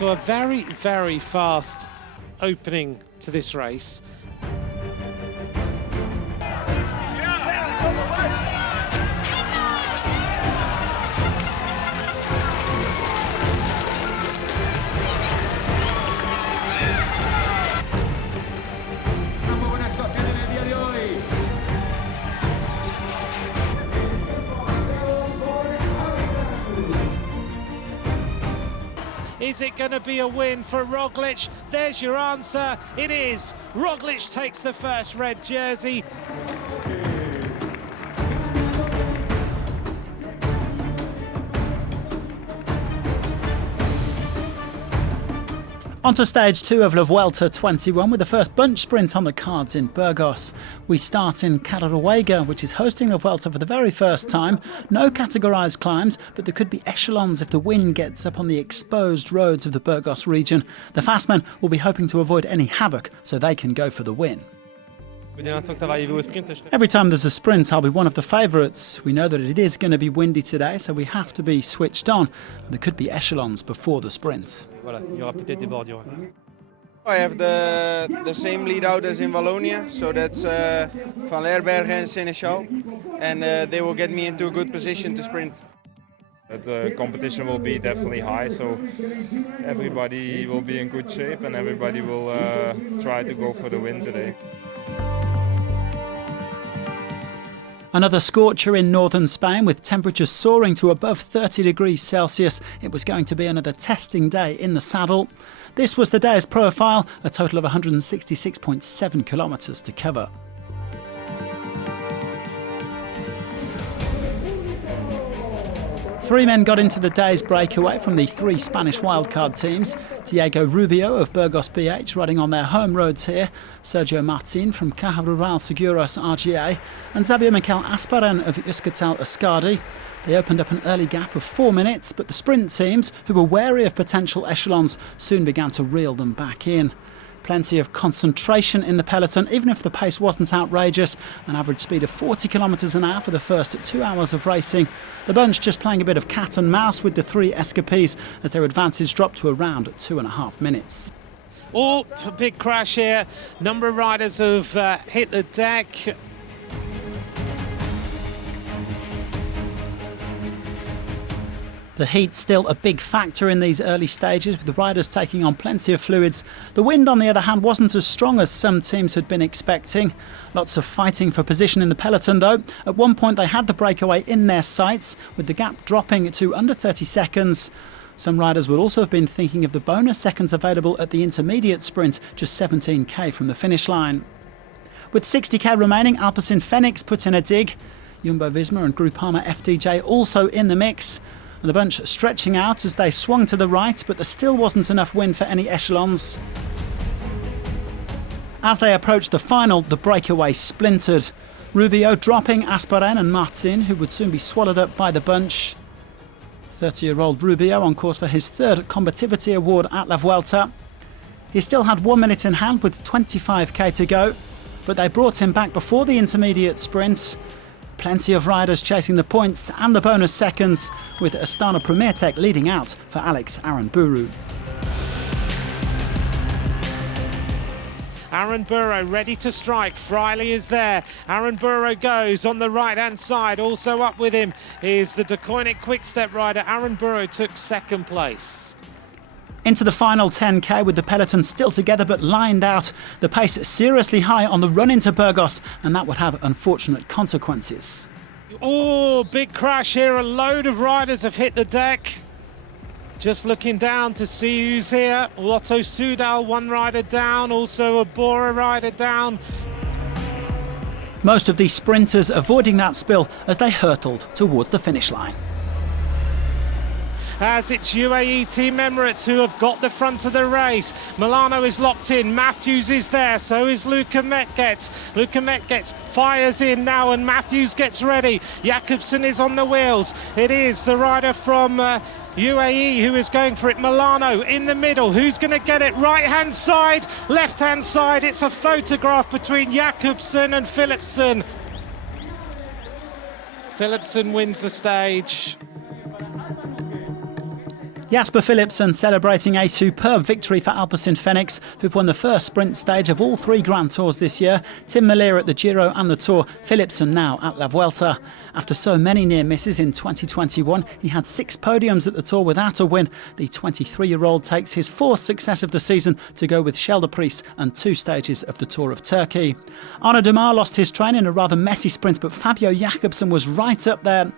So a very, very fast opening to this race. Is it going to be a win for Roglic? There's your answer. It is. Roglic takes the first red jersey. On to stage 2 of Vuelta 21 with the first bunch sprint on the cards in Burgos. We start in Caleruega, which is hosting Vuelta for the very first time. No categorised climbs, but there could be echelons if the wind gets up on the exposed roads of the Burgos region. The fast men will be hoping to avoid any havoc so they can go for the win. Every time there's a sprint, I'll be one of the favourites. We know that it is going to be windy today, so we have to be switched on. There could be echelons before the sprint. I have the same lead out as in Wallonia, so that's Van Leerbergen and Seneschal, and they will get me into a good position to sprint. The competition will be definitely high, so everybody will be in good shape and everybody will try to go for the win today. Another scorcher in northern Spain with temperatures soaring to above 30 degrees Celsius. It was going to be another testing day in the saddle. This was the day's profile, a total of 166.7 kilometres to cover. Three men got into the day's breakaway from the three Spanish wildcard teams. Diego Rubio of Burgos VIII riding on their home roads here, Sergio Martin from Caja Rural Seguros RGA, and Xavier Miquel Asparen of Euskaltel Euskadi. They opened up an early gap of 4 minutes, but the sprint teams, who were wary of potential echelons, soon began to reel them back in. Plenty of concentration in the peloton, even if the pace wasn't outrageous. An average speed of 40 kilometres an hour for the first 2 hours of racing. The bunch just playing a bit of cat and mouse with the three escapees as their advantage dropped to around 2.5 minutes. Oh, a big crash here. Number of riders have hit the deck. The heat's still a big factor in these early stages, with the riders taking on plenty of fluids. The wind, on the other hand, wasn't as strong as some teams had been expecting. Lots of fighting for position in the peloton, though. At one point they had the breakaway in their sights, with the gap dropping to under 30 seconds. Some riders would also have been thinking of the bonus seconds available at the intermediate sprint, just 17k from the finish line. With 60k remaining, Alpecin Fenix put in a dig. Jumbo-Visma and Groupama FDJ also in the mix. And the bunch stretching out as they swung to the right, but there still wasn't enough wind for any echelons. As they approached the final, the breakaway splintered. Rubio dropping Asparen and Martin, who would soon be swallowed up by the bunch. 30-year-old Rubio on course for his third Combativity Award at La Vuelta. He still had 1 minute in hand with 25k to go, but they brought him back before the intermediate sprint. Plenty of riders chasing the points and the bonus seconds, with Astana Premier Tech leading out for Alex Aranburu. Aranburu ready to strike. Friley is there. Aranburu goes on the right-hand side. Also up with him is the Deceuninck Quick-Step rider. Aranburu took second place. Into the final 10k with the peloton still together but lined out. The pace seriously high on the run into Burgos, and that would have unfortunate consequences. Oh, big crash here. A load of riders have hit the deck. Just looking down to see who's here. Lotto Soudal, one rider down. Also a Bora rider down. Most of the sprinters avoiding that spill as they hurtled towards the finish line. As it's UAE Team Emirates who have got the front of the race. Milano is locked in, Matthews is there, so is Luca Metgetz. Luca Metgetz fires in now and Matthews gets ready. Jakobsen is on the wheels. It is the rider from UAE who is going for it. Milano in the middle. Who's going to get it? Right-hand side, left-hand side. It's a photograph between Jakobsen and Philipsen. Philipsen wins the stage. Jasper Philipsen celebrating a superb victory for Alpecin Fenix, who've won the first sprint stage of all 3 Grand Tours this year. Tim Merlier at the Giro and the Tour, Philipsen now at La Vuelta. After so many near misses in 2021, he had 6 podiums at the Tour without a win. The 23-year-old takes his 4th success of the season to go with Scheldeprijs and 2 stages of the Tour of Turkey. Arnaud Démare lost his train in a rather messy sprint, but Fabio Jakobsen was right up there.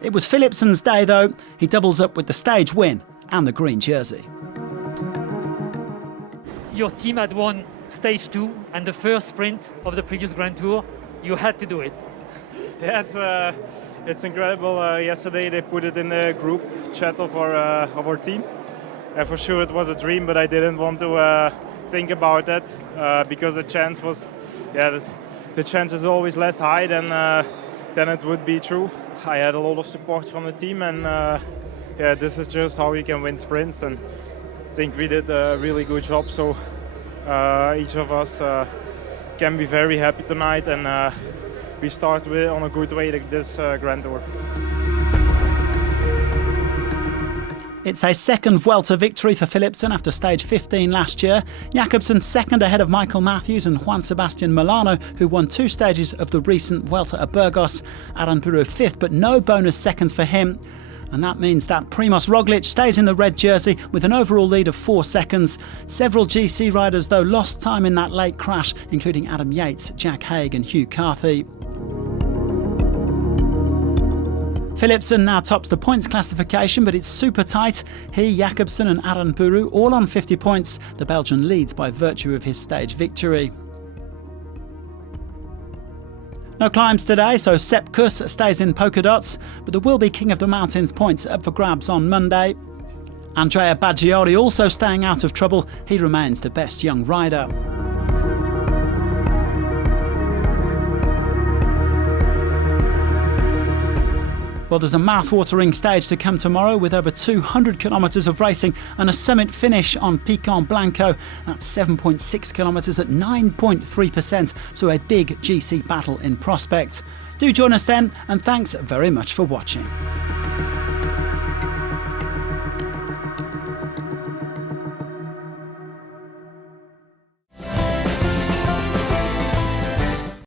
It was Philipsen's day though. He doubles up with the stage win and the green jersey. Your team had won stage 2 and the first sprint of the previous Grand Tour. You had to do it. Yeah, it's incredible. Yesterday they put it in the group chat of our team. For sure it was a dream, but I didn't want to think about that because the chance was, the chance is always less high than it would be true. I had a lot of support from the team, and this is just how we can win sprints, and I think we did a really good job. So each of us can be very happy tonight, and we start on a good way this Grand Tour. It's a second Vuelta victory for Philipsen after stage 15 last year. Jakobsen second ahead of Michael Matthews and Juan Sebastian Molano, who won 2 stages of the recent Vuelta at Burgos. Aranburu 5th, but no bonus seconds for him. And that means that Primož Roglič stays in the red jersey with an overall lead of 4 seconds. Several GC riders, though, lost time in that late crash, including Adam Yates, Jack Haig and Hugh Carthy. Philipsen now tops the points classification, but it's super tight. He, Jakobsen and Aranburu all on 50 points. The Belgian leads by virtue of his stage victory. No climbs today, so Sepp Kuss stays in polka dots, but there will be King of the Mountains points up for grabs on Monday. Andrea Baggioli also staying out of trouble. He remains the best young rider. Well, there's a mouth-watering stage to come tomorrow with over 200 kilometres of racing and a summit finish on Pico Blanco. That's 7.6 kilometres at 9.3%, so a big GC battle in prospect. Do join us then, and thanks very much for watching.